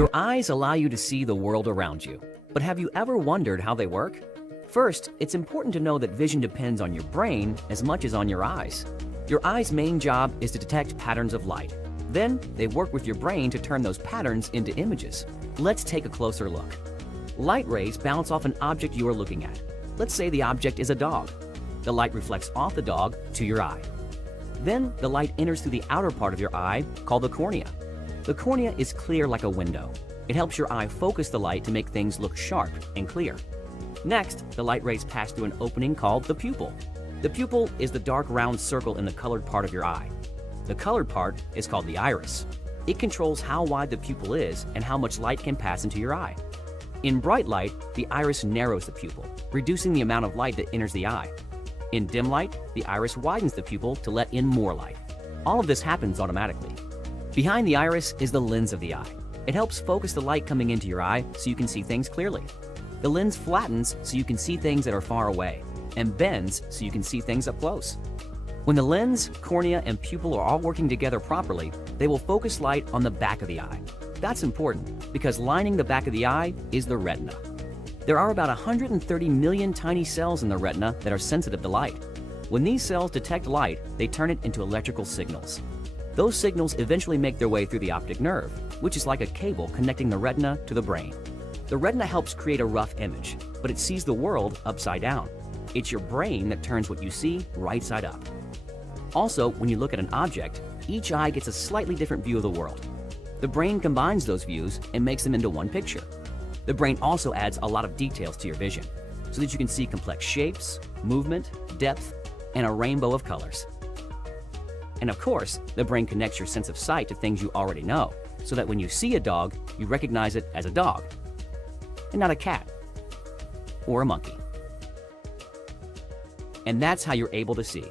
Your eyes allow you to see the world around you, but have you ever wondered how they work? First, it's important to know that vision depends on your brain as much as on your eyes. Your eye's main job is to detect patterns of light. Then, they work with your brain to turn those patterns into images. Let's take a closer look. Light rays bounce off an object you are looking at. Let's say the object is a dog. The light reflects off the dog to your eye. Then, the light enters through the outer part of your eye, called the cornea. The cornea is clear like a window. It helps your eye focus the light to make things look sharp and clear. Next, the light rays pass through an opening called the pupil. The pupil is the dark round circle in the colored part of your eye. The colored part is called the iris. It controls how wide the pupil is and how much light can pass into your eye. In bright light, the iris narrows the pupil, reducing the amount of light that enters the eye. In dim light, the iris widens the pupil to let in more light. All of this happens automatically. Behind the iris is the lens of the eye. It helps focus the light coming into your eye so you can see things clearly. The lens flattens so you can see things that are far away, and bends so you can see things up close. When the lens, cornea, and pupil are all working together properly, they will focus light on the back of the eye. That's important because lining the back of the eye is the retina. There are about 130 million tiny cells in the retina that are sensitive to light. When these cells detect light, they turn it into electrical signals. Those signals eventually make their way through the optic nerve, which is like a cable connecting the retina to the brain. The retina helps create a rough image, but it sees the world upside down. It's your brain that turns what you see right side up. Also, when you look at an object, each eye gets a slightly different view of the world. The brain combines those views and makes them into one picture. The brain also adds a lot of details to your vision, so that you can see complex shapes, movement, depth, and a rainbow of colors. And of course, the brain connects your sense of sight to things you already know, so that when you see a dog, you recognize it as a dog, and not a cat or a monkey. And that's how you're able to see.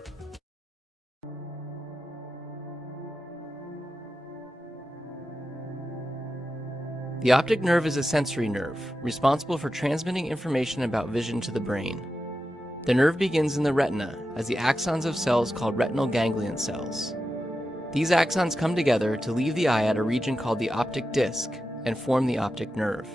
The optic nerve is a sensory nerve, responsible for transmitting information about vision to the brain. The nerve begins in the retina as the axons of cells called retinal ganglion cells. These axons come together to leave the eye at a region called the optic disc and form the optic nerve.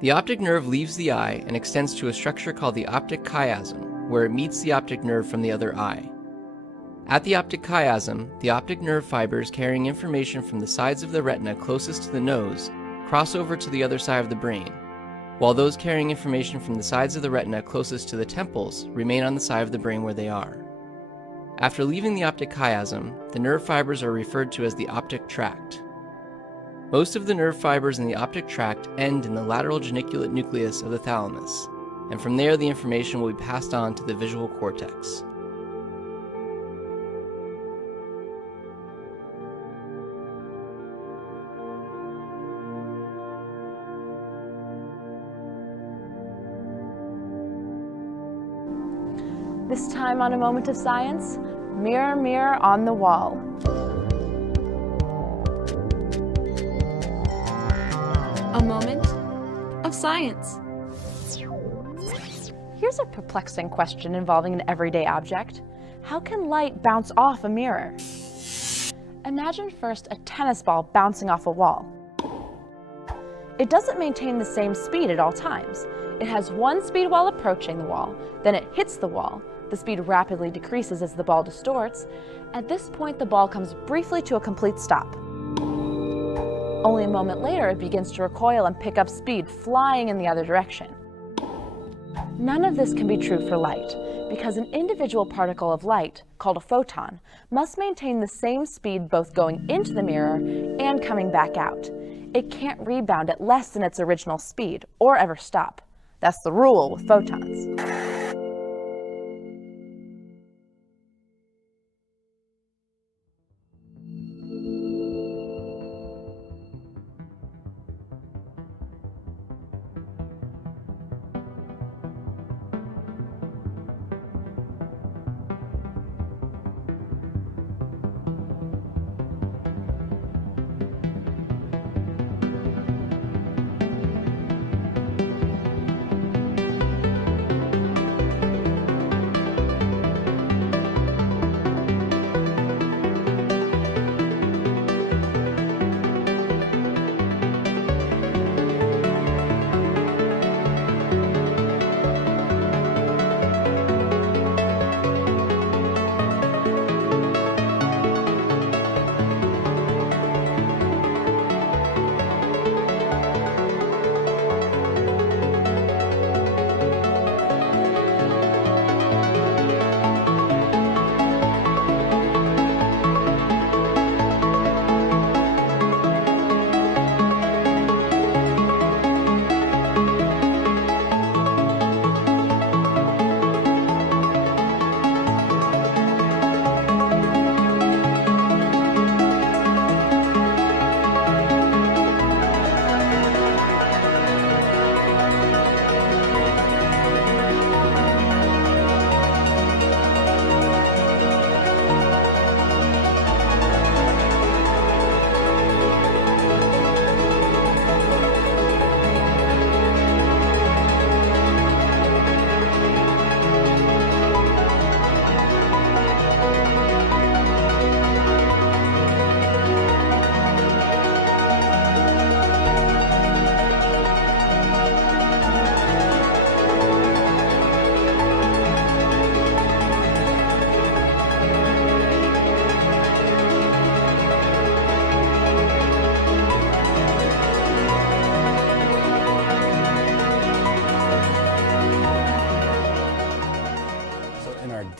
The optic nerve leaves the eye and extends to a structure called the optic chiasm, where it meets the optic nerve from the other eye. At the optic chiasm, the optic nerve fibers carrying information from the sides of the retina closest to the nose cross over to the other side of the brain, while those carrying information from the sides of the retina closest to the temples remain on the side of the brain where they are. After leaving the optic chiasm, the nerve fibers are referred to as the optic tract. Most of the nerve fibers in the optic tract end in the lateral geniculate nucleus of the thalamus, and from there the information will be passed on to the visual cortex. This time on A Moment of Science, mirror, mirror on the wall. A moment of science. Here's a perplexing question involving an everyday object. How can light bounce off a mirror? Imagine first a tennis ball bouncing off a wall. It doesn't maintain the same speed at all times. It has one speed while approaching the wall, then it hits the wall. The speed rapidly decreases as the ball distorts. At this point, the ball comes briefly to a complete stop. Only a moment later, it begins to recoil and pick up speed, flying in the other direction. None of this can be true for light, because an individual particle of light, called a photon, must maintain the same speed both going into the mirror and coming back out. It can't rebound at less than its original speed, or ever stop. That's the rule with photons.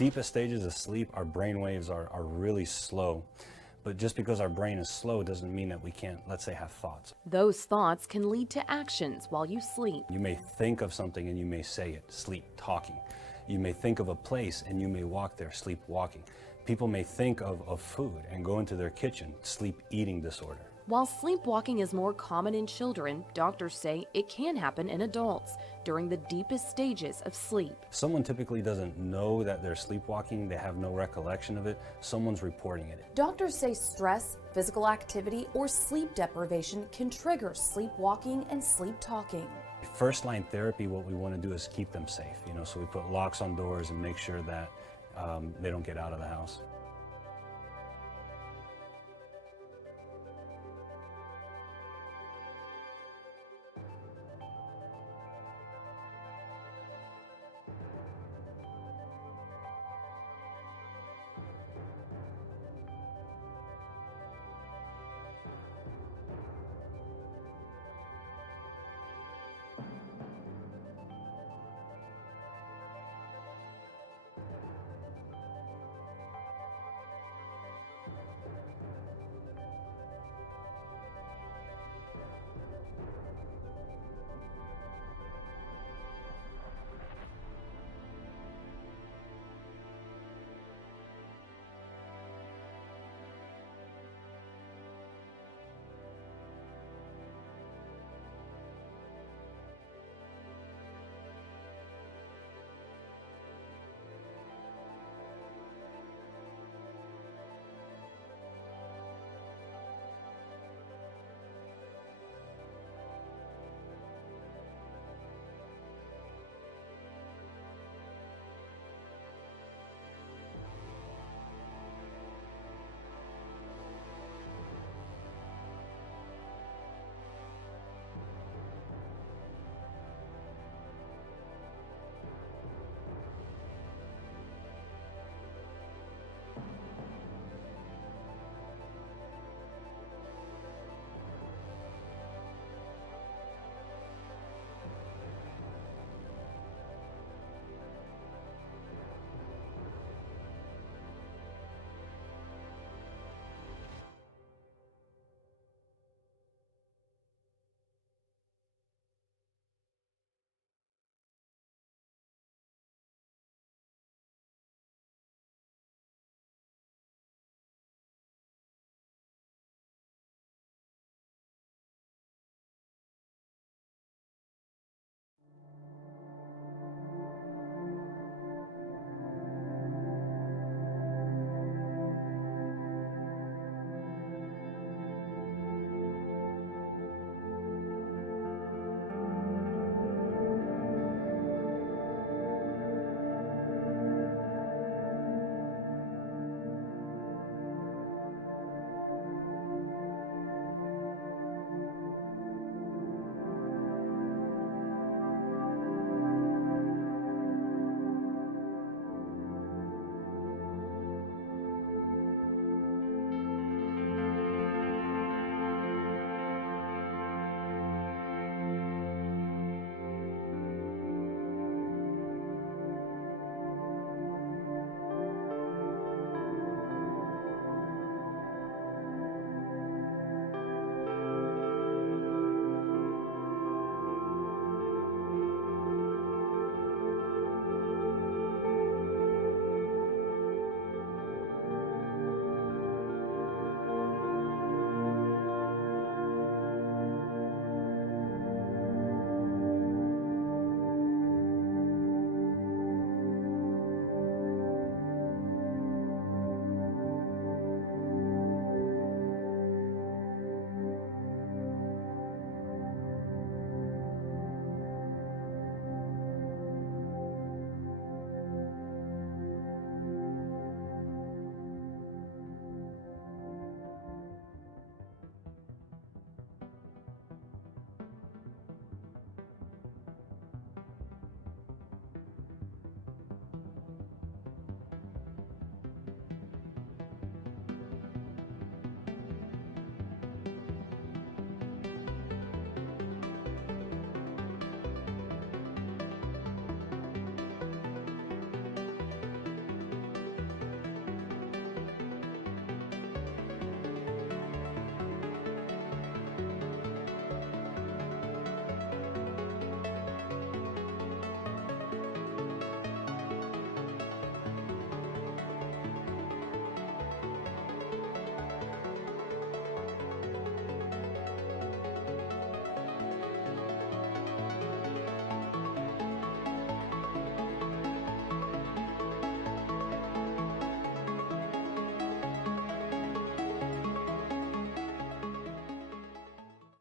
deepest stages of sleep, our brain waves are really slow. But just because our brain is slow doesn't mean that we can't, let's say, have thoughts. Those thoughts can lead to actions while you sleep. You may think of something and you may say it, sleep talking. You may think of a place and you may walk there, sleep walking. People may think of food and go into their kitchen, sleep eating disorder. While sleepwalking is more common in children, doctors say it can happen in adults during the deepest stages of sleep. Someone typically doesn't know that they're sleepwalking, they have no recollection of it, someone's reporting it. Doctors say stress, physical activity, or sleep deprivation can trigger sleepwalking and sleep talking. First line therapy, what we want to do is keep them safe, so we put locks on doors and make sure that they don't get out of the house.